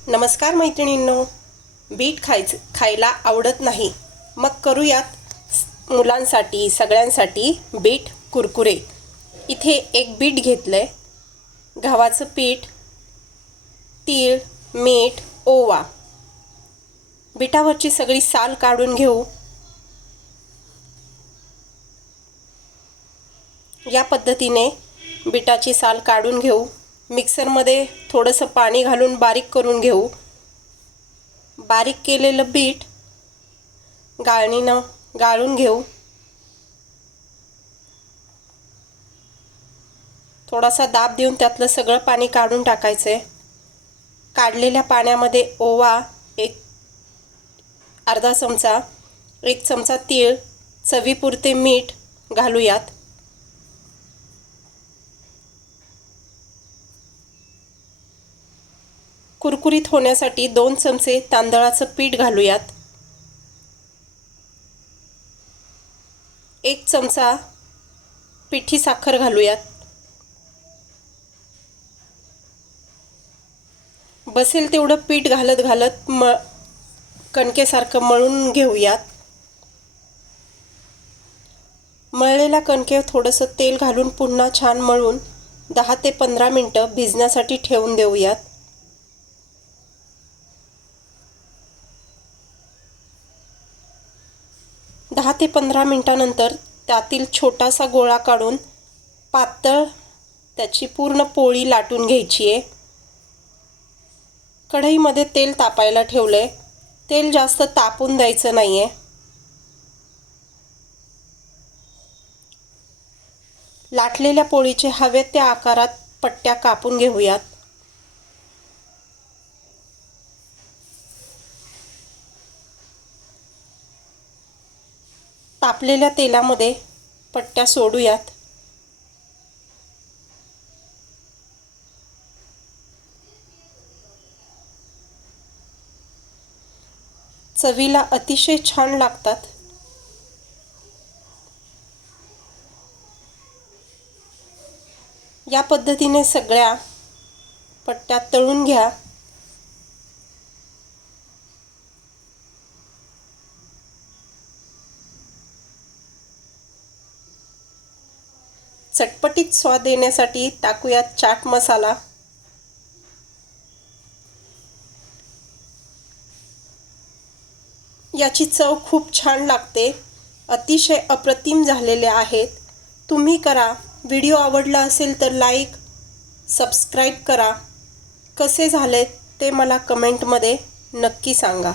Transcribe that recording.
नमस्कार मैत्रिणींनो, बीट खायला आवडत नाही, मग करूयात मुलांसाठी सगळ्यांसाठी बीट कुरकुरे। इथे एक बीट घेतलंय, गव्हाचं पीठ, तीळ, मीठ, ओवा। बीटावरची सगळी साल काढून घेऊ। या पद्धतीने बीटाची साल काढून घेऊ। मिक्सरमध्ये थोडंसं पाणी घालून बारीक करून घेऊ। बारीक केलेलं बीट गाळणीनं गाळून घेऊ। थोडासा दाब देऊन त्यातलं सगळं पाणी काढून टाकायचं आहे। काढलेल्या पाण्यामध्ये ओवा अर्धा चमचा, 1 चमचा तीळ, चवीपुरते मीठ घालूयात। कुरकुरीत होण्यासाठी 2 चमचे तांदळाचं पीठ घालूयात। 1 चमचा पिठी साखर घालूयात। बसेल तेवढं पीठ घालत घालत कणकेसारखं मळून घेऊयात। मळलेल्या कणकेवर थोडंसं तेल घालून पुन्हा छान मळून 10 ते 15 मिनिटं भिजण्यासाठी ठेवून देऊयात। 10 ते 15 मिनिटांनंतर त्यातील छोटासा गोळा काढून पातळ त्याची पूर्ण पोळी लाटून घ्यायची आहे। कढईमध्ये तेल तापायला ठेवलंय। तेल जास्त तापून द्यायचं नाहीये। लाटलेल्या पोळीचे हवे त्या आकारात पट्ट्या कापून घेऊयात। तापलेल्या तेलामध्ये पट्ट्या सोडूयात। चवीला अतिशय छान लागतात। या पद्धतीने सगळ्या पट्ट्या तळून घ्या। चटपटीत स्वाद देण्यासाठी टाकूयात चाट मसाला। याची चव खूप छान लागते। अतिशय अप्रतिम झालेले आहेत। तुम्ही करा। व्हिडिओ आवडला असेल तर लाईक, सबस्क्राईब करा। कसे झाले ते मला कमेंटमध्ये नक्की सांगा।